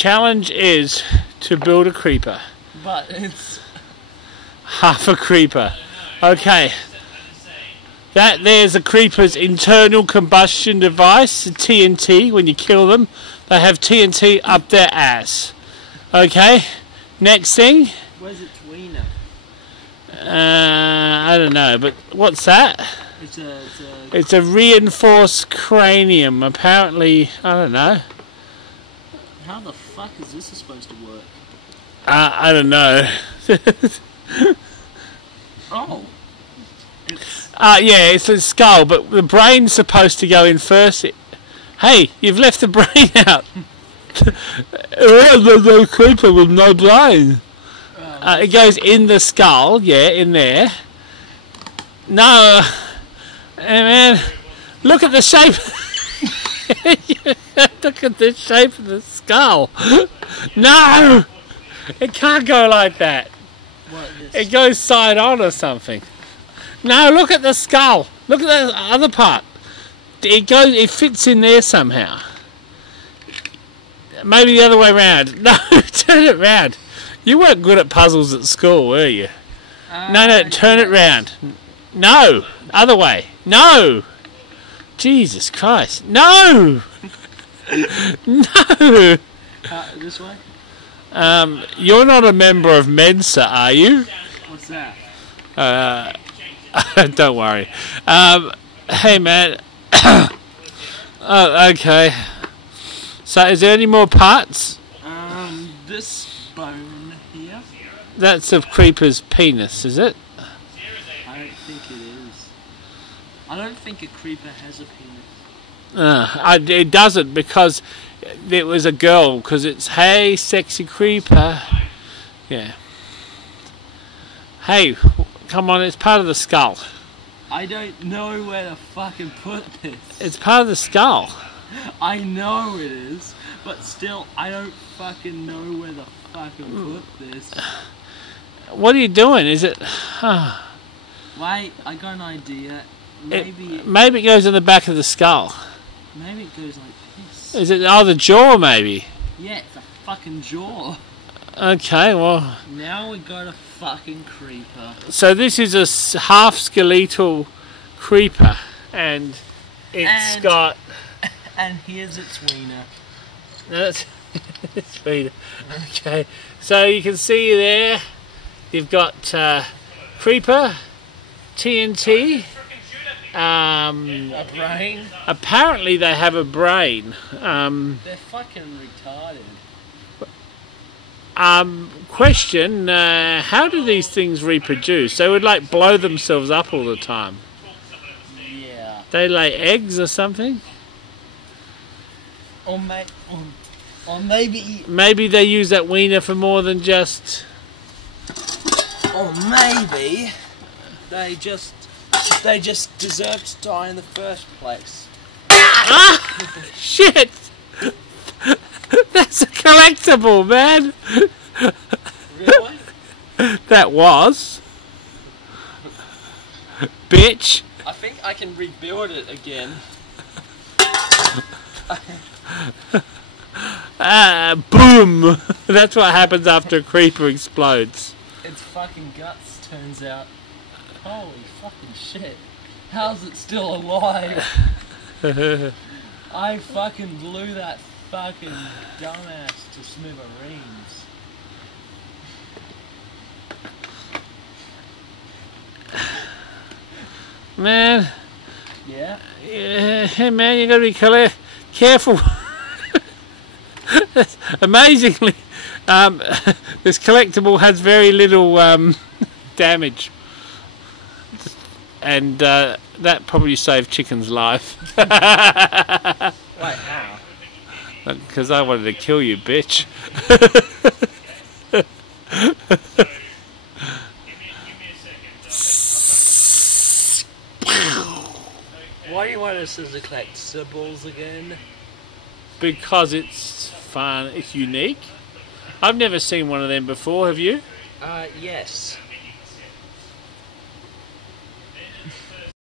challenge is to build a creeper. But it's Half a creeper. Okay. That there's a creeper's internal combustion device, TNT. When you kill them, they have TNT up their ass. Okay. Next thing. where's its wiener? I don't know, but what's that? It's a reinforced cranium. Apparently, I don't know. How the fuck is this supposed to work? I don't know. Oh. Yeah, it's a skull, but the brain's supposed to go in first. Hey, you've left the brain out. The creeper with no brain. It goes in the skull, yeah, in there. No, man, look at the shape. Look at the shape of the skull. No, it can't go like that. It goes side on or something. No, look at the skull. Look at the other part. It fits in there somehow. Maybe the other way around. No, turn it round. You weren't good at puzzles at school, were you? No, turn it round. No, other way. No. Jesus Christ. No. No. This way? You're not a member of Mensa, are you? What's that? Don't worry. Hey, man. Oh, okay. So, is there any more parts? This bone here. That's a creeper's penis, is it? I don't think it is. I don't think a creeper has a penis. It doesn't, because it was a girl, because it's, hey, sexy creeper. Yeah. Hey, come on, it's part of the skull. I don't know where to fucking put this. It's part of the skull. I know it is, but still, I don't fucking know where to fucking put this. What are you doing? Is it... Wait, I got an idea. Maybe it goes in the back of the skull. Maybe it goes like this. Is it, the jaw maybe? Yeah, it's a fucking jaw. Okay, well... Now we got a fucking creeper. So this is a half skeletal creeper, and it's got... And here's its wiener. That's its wiener. Okay, so you can see there, you've got creeper, TNT, A brain? Apparently they have a brain. They're fucking retarded. Question, how do these things reproduce? They would like blow themselves up all the time. Yeah. They lay eggs or something? Or maybe... Maybe they use that wiener for more than just... Or maybe they just deserve to die in the first place. Ah! Shit! That's a collectible, man! Really? That was. Bitch! I think I can rebuild it again. Boom! That's what happens after a creeper explodes. Its fucking guts turns out. Holy fucking shit. How's it still alive? I fucking blew that fucking dumbass to smithereens. Man. Yeah? Hey man, you gotta be careful. Amazingly, this collectible has very little damage. And that probably saved Chicken's life. Wait, how? Because I wanted to kill you, bitch. Why do you want us to collect symbols again? Because it's fun, it's unique. I've never seen one of them before, have you? Yes.